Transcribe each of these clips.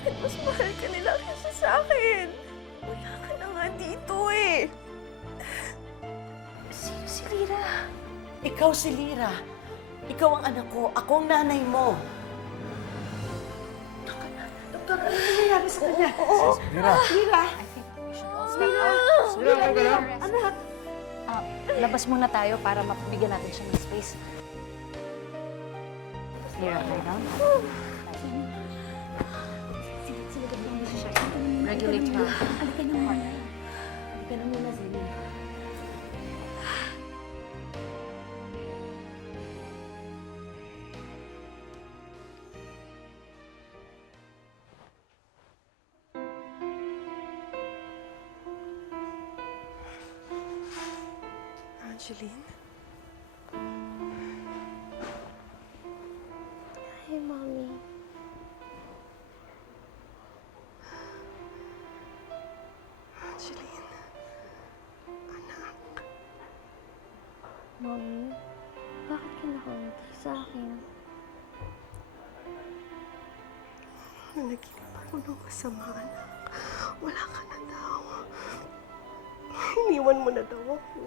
Bakit mas mahal ka nila kaysa sa akin? Wala ka na nga dito eh. Sino si Lira? Ikaw si Lira. Ikaw ang anak ko. Ako ang nanay mo. Doktor, ano nangyayari sa kanya? Lira! Lira! Lira, okay ka lang? Anak! Labas muna tayo para mapabigyan natin siya ng space. Lira, lie down. Regulate her. Halika na muna. Halika na muna, Zilin. Angeline? Hi, Mommy. Angeline? Anak? Mommy, bakit ka nakangiti sa akin? Nanaginip ako ng masama, anak. Wala ka na daw. Iniwan mo na daw ako.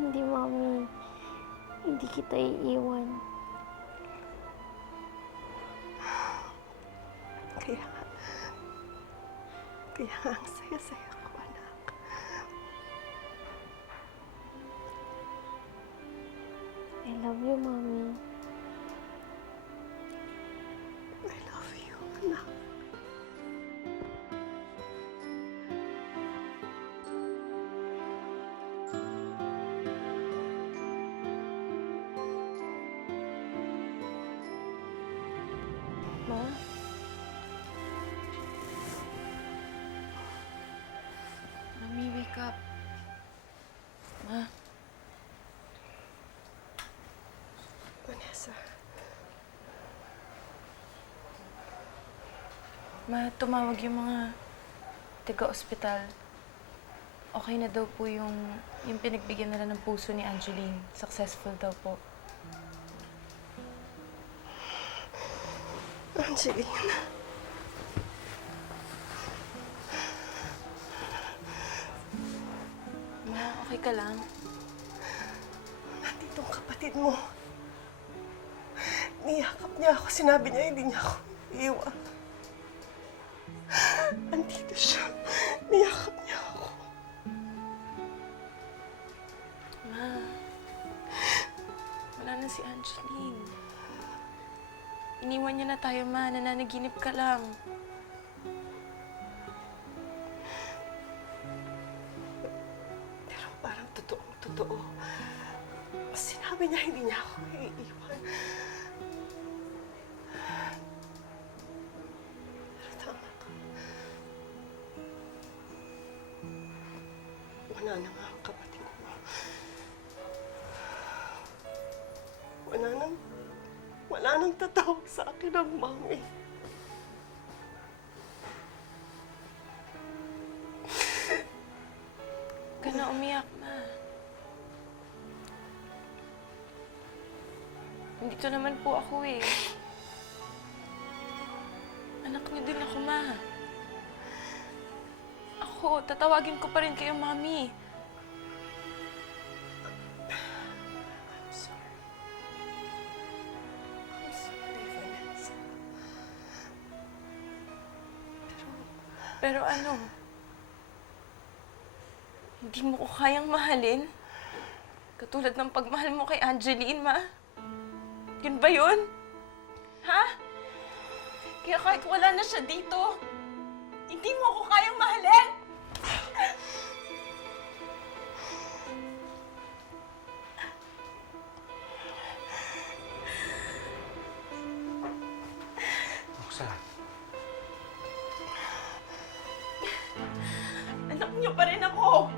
Hindi, Mommy. Hindi kita iiwan. Kaya ang saya-saya ko, anak. I love you, Mommy. I love you, anak. Ma? Mami, wake up. Ma, Vanessa, tumawag yung mga taga-ospital. Okay na daw po yung pinagbigyan nila ng puso ni Angeline. Successful daw po. Angeline. Ma, okay ka lang? Nandito ang kapatid mo. Niyakap niya ako. Sinabi niya hindi niya ako iiwan. Andito siya. Niyakap niya ako. Ma, wala na si Angeline. Iniwan niya na tayo, ma. Nananaginip ka lang. Pero parang totoo. Sinabi niya hindi niya ako iiwan. Pero tama ka. Wala na nga ang kapatid mo. Wala nang tatawag sa akin ang mami. Huwag ka na umiyak, ma. Nandito naman po ako eh. Anak niyo din ako, ma. Ako, tatawagin ko pa rin kayo, mami. I'm sorry. I'm sorry, Vanessa. Pero ano? Hindi mo ko kayang mahalin? Katulad ng pagmahal mo kay Angeline, ma? Yun ba yun? Ha? Kaya kahit wala na siya dito, hindi mo ako kayang mahalin? Roxanne. Anak niyo pa rin ako!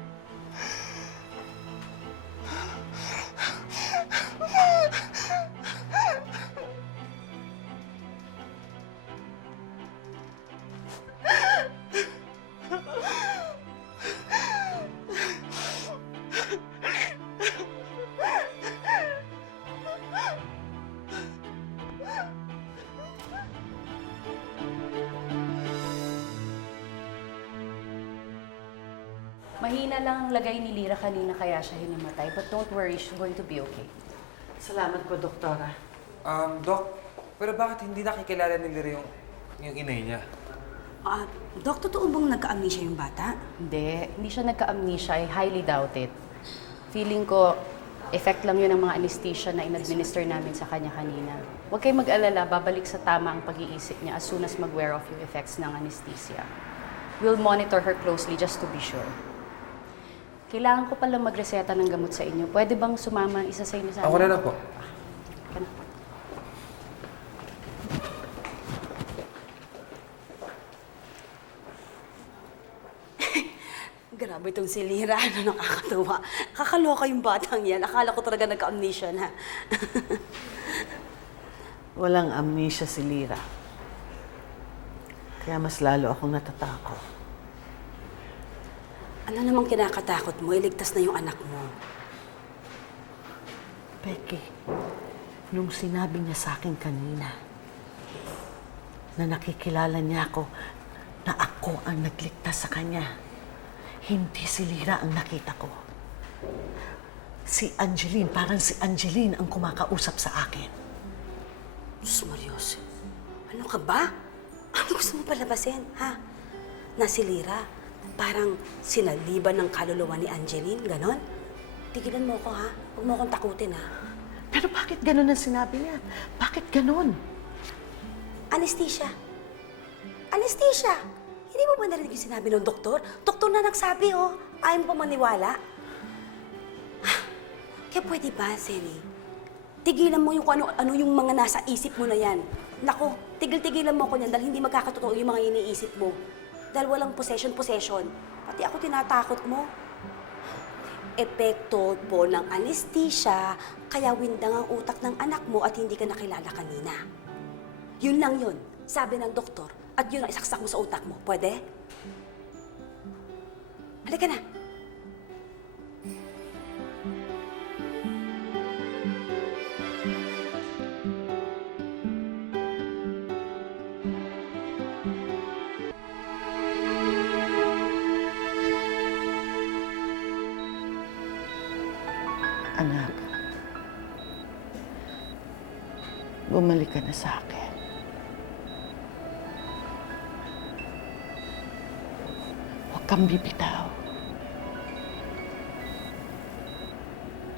Mahina lang ang lagay ni Lira kanina kaya siya hinimatay. But don't worry, she's going to be okay. Salamat po, Doktora. Dok, pero bakit hindi nakikilala ni Lira yung inay niya? Dok, totoo bang nagka-amnesia yung bata? Hindi siya nagka-amnesia. I highly doubt it. Feeling ko, effect lang yun ng mga anesthesia na in-administer namin sa kanya kanina. Huwag kayong mag-alala, babalik sa tama ang pag-iisip niya as soon as mag-wear off yung effects ng anesthesia. We'll monitor her closely just to be sure. Kailangan ko palang magreseta ng gamot sa inyo. Pwede bang sumama isa sa inyo sa Ako na lang po. Kan- Grabe itong si Lira, nakakatuwa. Kakaloka yung batang yan. Akala ko talaga nagka-amnesia na. Walang amnesia si Lira. Kaya mas lalo akong natatakot. Ano namang kinakatakot mo? Iligtas na yung anak mo. Becky, nung sinabi niya sa akin kanina na nakikilala niya ako na ako ang nagligtas sa kanya, hindi si Lira ang nakita ko. Si Angeline, parang si Angeline ang kumakausap sa akin. Diyos Marios, ano ka ba? Ano gusto mo palabasin, ha? Na si Lira, parang sinaliban ng kaluluwa ni Angeline, ganon? Tigilan mo ko, ha? Huwag mo akong takutin, ha? Pero bakit ganun ang sinabi niya? Bakit ganun? Anesthesia. Anesthesia! Hindi mo ba narinig yung sinabi ng doktor? Doktor na nagsabi, oh. Ayaw mo pa maniwala? Kaya pwede ba, Seni? Tigilan mo yung kung ano yung mga nasa isip mo na yan. Naku, tigil-tigilan mo ko niyan dahil hindi magkakatotoo yung mga iniisip mo. Dahil walang possession. Pati ako tinatakot mo. Epekto po ng anesthesia, kaya windang ang utak ng anak mo at hindi ka nakilala kanina. Yun lang yun, sabi ng doktor, at yun ang isaksak mo sa utak mo. Pwede? Halika na. Anak, bumalik ka na sa akin. Huwag kang bibitaw.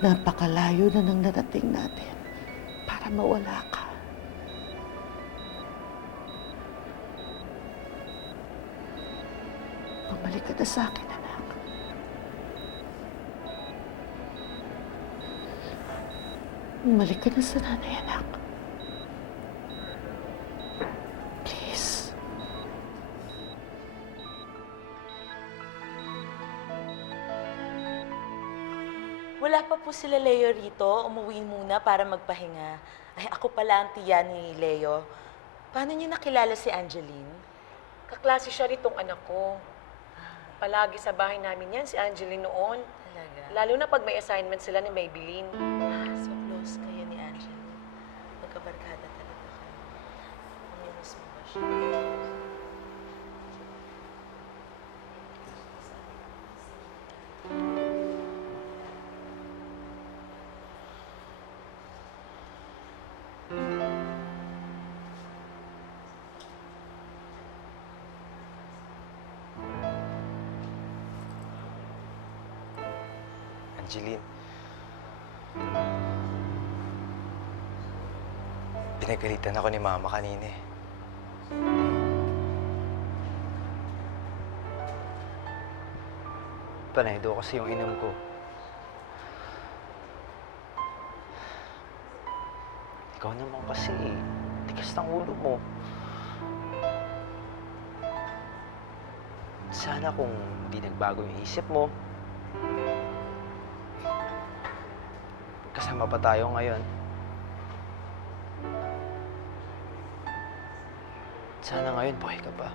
Napakalayo na nang narating natin para mawala ka. Bumalik ka na sa akin, anak. Bumalik ka na sa nanay, anak. Please. Wala pa po sila Leo rito. Umuwi muna para magpahinga. Ay, ako pala ang tiya ni Leo. Paano niyo nakilala si Angeline? Kaklase siya ritong anak ko. Palagi sa bahay namin yan, si Angeline noon. Talaga? Lalo na pag may assignment sila ni Maybelline. So close kayo ni Angeline. Magkabarkada talaga kayo. Namimiss mo ba siya? Angeline. Pinagalitan ako ni Mama kanina eh. Panaydo kasi yung inom ko. Ikaw naman kasi, tigas ng ulo mo. Sana kung hindi nagbago yung isip mo, kasama pa tayo ngayon. Sana ngayon buhay ka pa.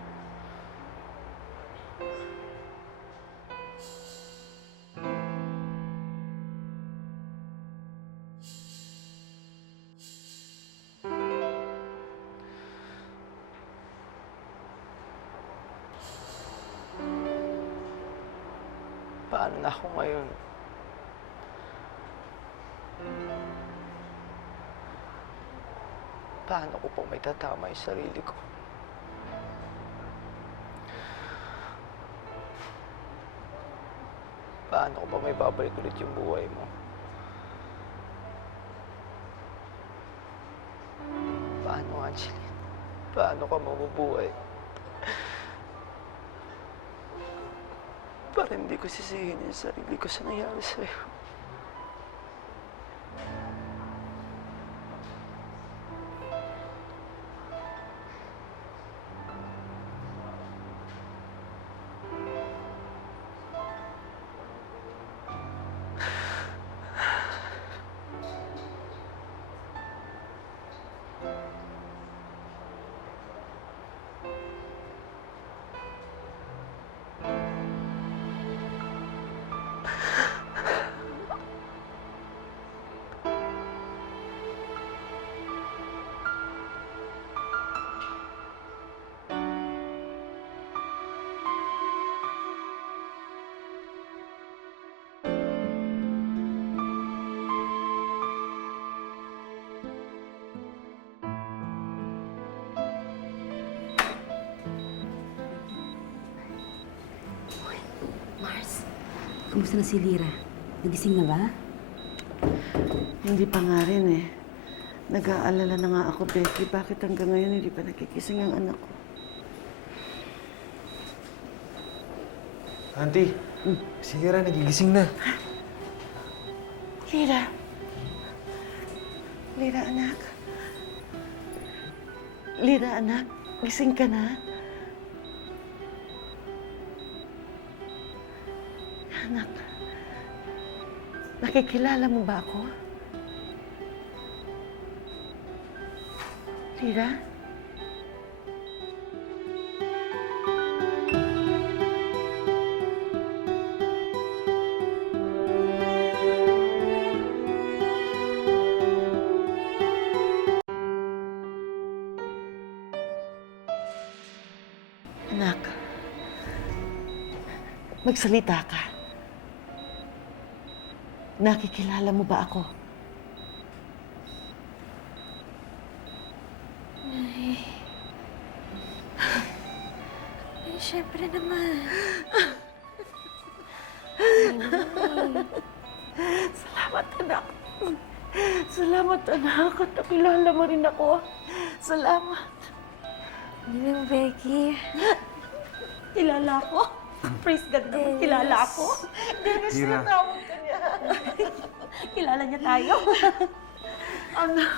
na ako ngayon. Paano ko pa may tatama yung sarili ko? Paano ko ba may babalik ulit yung buhay mo? Paano, Angeline? Paano ka mabubuhay? Para hindi ko sisihin yung sarili ko sa nangyari sa'yo. Mars, kumusta na si Lira? Nagising na ba? Hindi pa nga rin eh. Nag-aalala na nga ako, Becky. Bakit hanggang ngayon hindi pa nakikising ang anak ko? Auntie, si Lira nagigising na. Lira. Lira, anak. Lira, anak. Gising ka na? Anak. Nakikilala mo ba ako? Lira? Anak, magsalita ka. Nakikilala mo ba ako? Ay, syempre naman. Salamat, anak. Salamat, anak. At nakilala mo rin ako. Salamat. Ninang Becky. Kilala ko. Praise God naman, kilala ako. Dennis, Lira. natawag ka niya. Kilala niya tayo. Anak,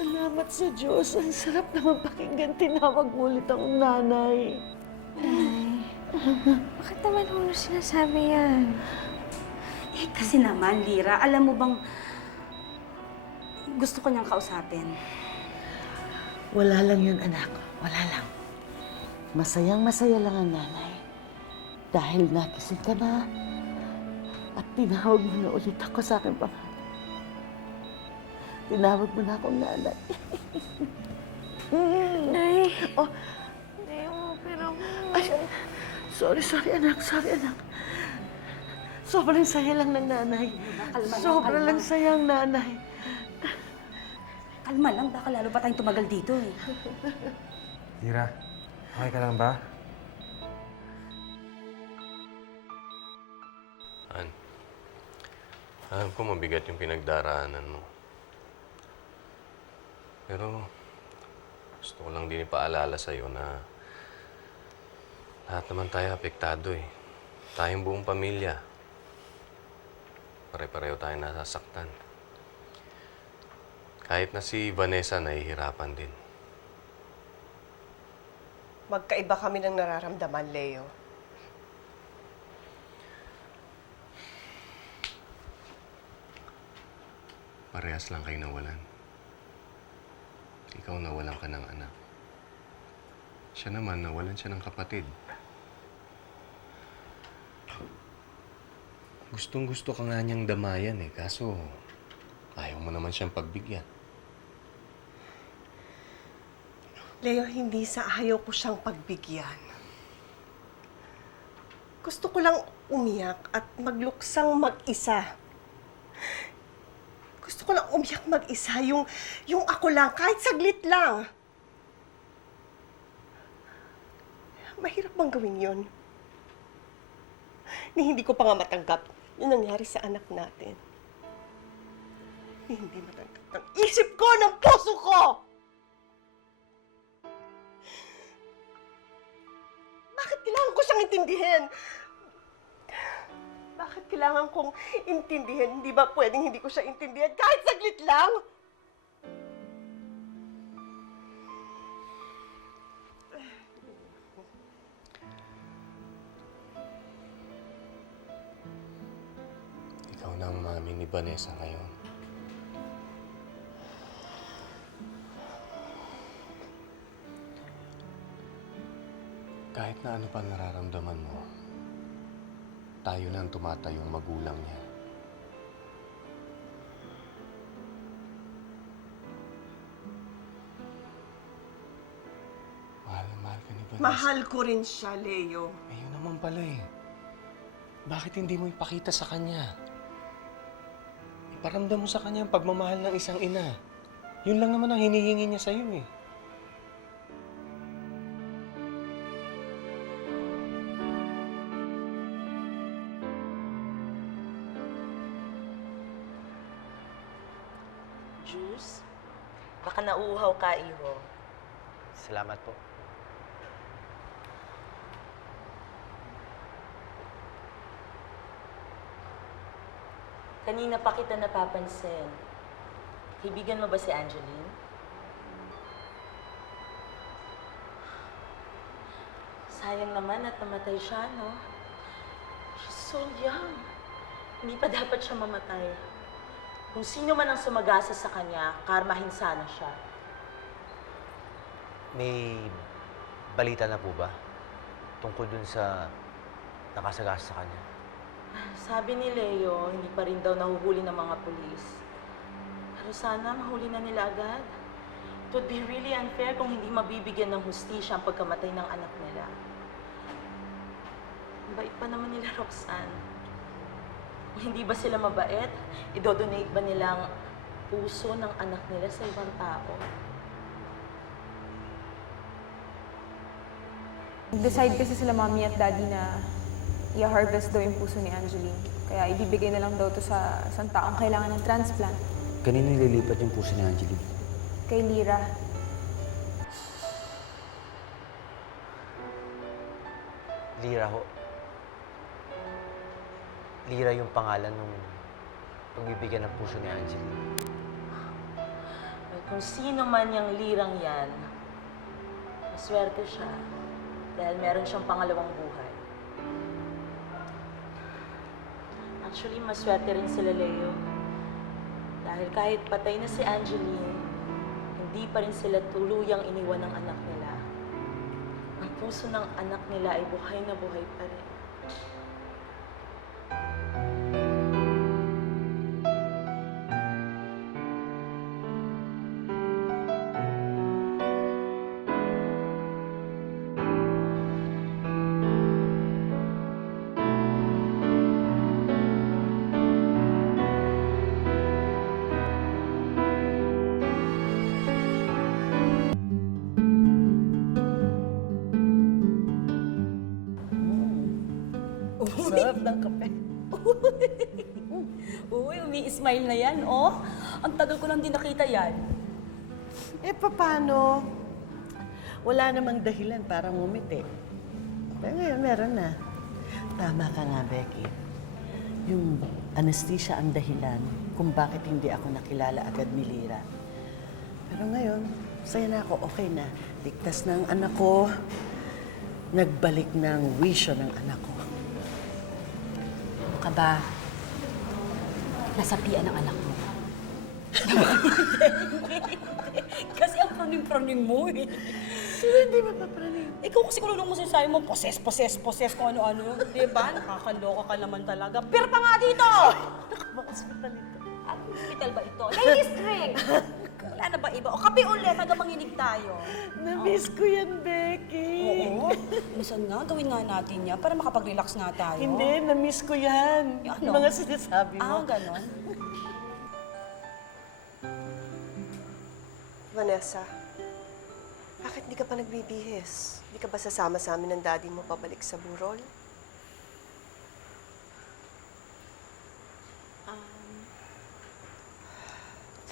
salamat sa Diyos. Ang sarap naman pakinggan. Tinawag mo ulit akong nanay. Bakit naman mo sinasabi yan? Eh, kasi naman, Lira, alam mo bang gusto ko niyang kausapin? Wala lang yun, anak. Wala lang. Masayang-masaya lang ang nanay. Dahil nakising ka na at tinawag mo na ulit ako sa akin pa. Tinawag mo na akong nanay. Nay. Oh, Nay, pero... ay, sorry, anak. Sorry, anak. Sobrang saya lang ng nanay. Kalma lang, Sobrang kalma. lang saya ang nanay. Kalma lang, baka lalo pa tayong tumagal dito eh. Lira, okay ka lang ba? Alam ko mabigat yung pinagdaraanan mo. Pero gusto ko lang din ipaalala sa'yo na lahat naman tayo apektado eh. Tayong buong pamilya. Pare-pareho tayo nasasaktan. Kahit na si Vanessa nahihirapan din. Magkaiba kami ng nararamdaman, Leo. Parehas lang kayo nawalan. Ikaw nawalan ka ng anak. Siya naman nawalan siya ng kapatid. Gustong-gusto ka nga niyang damayan eh, kaso ayaw mo naman siyang pagbigyan. Leo, hindi sa ayaw ko siyang pagbigyan. Gusto ko lang umiyak at magluksang mag-isa. Gusto ko lang umiyak mag-isa, yung ako lang, kahit saglit lang. Mahirap bang gawin yun? Ni hindi ko pa nga matanggap yung nangyari sa anak natin. Ni hindi matanggap ng isip ko, ng puso ko! Bakit kailangan ko siyang intindihin? Bakit kailangan kong intindihin? Hindi ba pwedeng hindi ko siya intindihan kahit saglit lang? Ikaw na ang mami ni Vanessa ngayon. Kahit na ano pa nararamdaman mo, tayo na ang tumatayong magulang niya. Mahal na mahal ka ni Vanessa. Mahal ko rin siya, Leo. Ayun naman pala eh. Bakit hindi mo ipakita sa kanya? Iparamdam mo sa kanya ang pagmamahal ng isang ina. Yun lang naman ang hinihingi niya sa'yo eh. Juice? Baka nauuhaw ka, Iho. Salamat po. Kanina pa kita napapansin. Kaibigan mo ba si Angeline? Sayang naman at namatay siya, no? She's so young. Hindi pa dapat siya mamatay. Kung sino man ang sumagasa sa kanya, karmahin sana siya. May balita na po ba tungkol dun sa nakasagasa sa kanya? Sabi ni Leo, hindi pa rin daw nahuhuli ng mga pulis. Pero sana mahuli na nila agad. It would be really unfair kung hindi mabibigyan ng hustisya ang pagkamatay ng anak nila. Ang bait pa naman nila, Roxanne. Hindi ba sila mabait? Idodonate ba nilang puso ng anak nila sa ibang tao? Decide kasi sila mami at daddy na i-harvest daw yung puso ni Angeline. Kaya ibibigay na lang daw to sa isang taong kailangan ng transplant. Kanino nililipat yung puso ni Angeline? Kay Lyra. Lyra ho. Lyra yung pangalan nung pagbibigyan ng puso ni Angeline. Well, kung sino man yung lirang yan, maswerte siya dahil meron siyang pangalawang buhay. Actually, maswerte rin sila, Leo. Dahil kahit patay na si Angeline, hindi pa rin sila tuluyang iniwan ng anak nila. Ang puso ng anak nila ay buhay na buhay pa rin. Sarap ng kape. Uy, umi-smile na yan, oh. Ang tagal ko lang din nakita yan. Eh, paano? Wala namang dahilan para ngumiti. Pero ngayon, meron na. Tama ka nga, Becky. Yung anesthesia ang dahilan kung bakit hindi ako nakilala agad ni Lyra. Pero ngayon, saya na ako, okay na. Ligtas na ang anak ko. Nagbalik na ang wisyo ng anak ko. Ano ka ba? Nasapian ng anak mo. Kasi ang praning-praning mo eh. Sino hindi mapapraning? Ikaw kasi kung ano mo sinasabi mo, poses, kung ano-ano. Diba? Nakakaloka ka naman talaga. Pero pa nga dito! Hospital ito. Hospital ba ito? Ladies' drink! Wala na ba iba? O kape ulit hanggang manginig tayo. Na-miss ko yan, Becky. Oo. Minsan nga, gawin nga natin yan para makapag-relax nga tayo. Hindi, na-miss ko yan. Ano? Yung mga sinasabi mo. Ganon. Vanessa, bakit di ka pa nagbibihis? Di ka ba sasama sa amin ng daddy mo pabalik sa burol?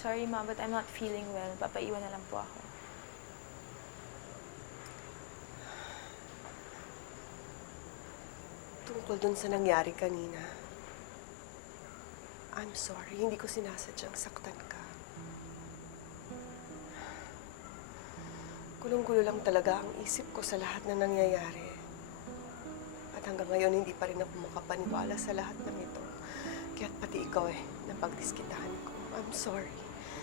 Sorry, Ma, but I'm not feeling well. Papaiwan na lang po ako. Tungkol dun sa nangyari kanina. I'm sorry, hindi ko sinasadyang saktan ka. Gulong-gulo lang talaga ang isip ko sa lahat na nangyayari. At hanggang ngayon, hindi pa rin ako makapaniwala sa lahat ng ito. Kaya't pati ikaw napagdiskitahan ko. I'm sorry.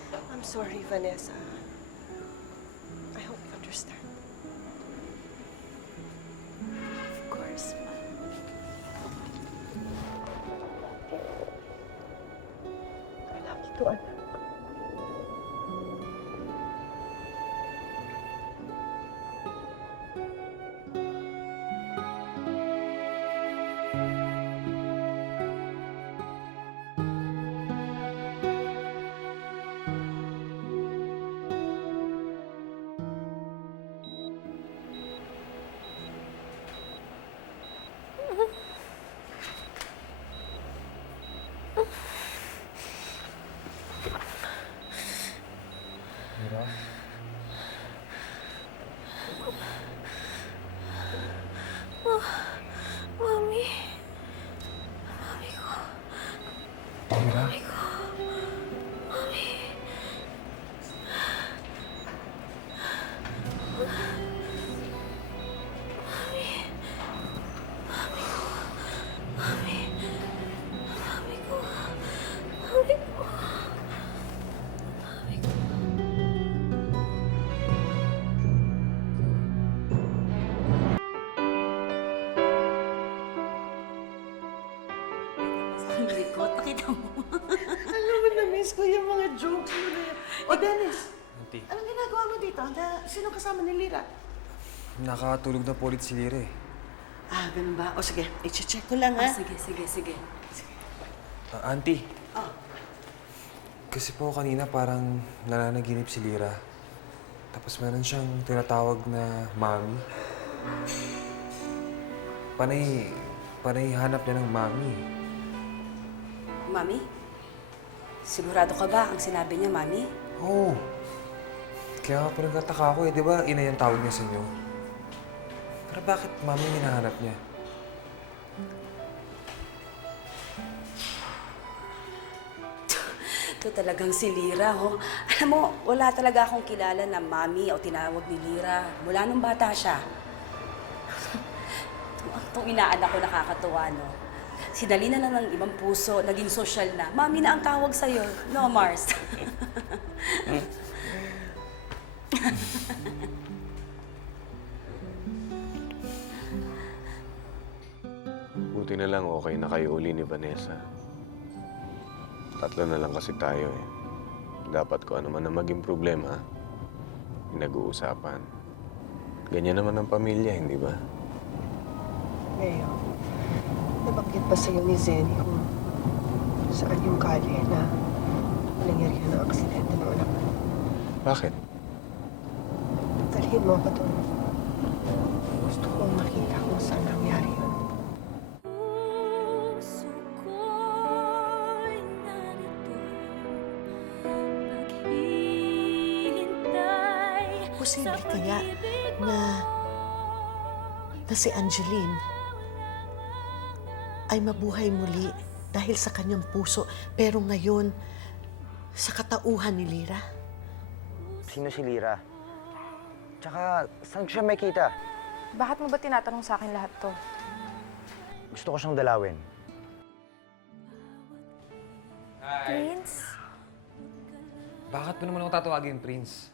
I'm sorry, Vanessa. I hope you understand. Of course, Ma. I love you too, anak. Mira? Mami. Mami ko. Mira? Mami ko. Mami. Mami. Mami ko. Mami. Mami ko. Mami ko. Mami ko. Ang likot, nakita mo. Alam mo, na-miss ko yung mga jokes mo na yan. O, Dennis, Auntie, anong ginagawa mo dito? Sino kasama ni Lira? nakatulog na po ulit si Lira eh. Ah, ganun ba? O sige, i-check ko lang, ha? Sige. Auntie. Kasi po kanina parang nananaginip si Lira. Tapos meron siyang tinatawag na mami. Panay hanap niya ng mami. Mami? Sigurado ka ba ang sinabi niya, Mami? Oo. Kaya nga po nagtataka ako eh. Di ba ina yung tawag niya sa inyo? Pero bakit mami yung hinahanap niya? Ito talagang si Lira, ho. Alam mo, wala talaga akong kilala na Mami o tinawag ni Lira mula nung bata siya. Itong inaanak ko nakakatuwa, no? Sinali na ng ibang puso, naging social na. Mami na ang tawag sa'yo. No, Mars? Buti na lang okay na kayo uli ni Vanessa. Tatlo na lang kasi tayo eh. Dapat ko ano man na maging problema, pinag-uusapan. Ganyan naman ang pamilya, hindi ba? Ngayon, nabanggit ba sa'yo ni Zenny kung saan yung kali na nangyari ng aksidente ng anak mo? Bakit? Dalhin mo ako doon. Gusto kong makita kung saan nangyari yun. Posible kaya na si Angeline ay mabuhay muli dahil sa kanyang puso, pero ngayon, sa katauhan ni Lira? Sino si Lira? Tsaka, saan siya may kita? Bakit mo ba tinatanong sa akin lahat to? Gusto ko siyang dalawin. Prince? Bakit mo naman ako tatawagin, Prince?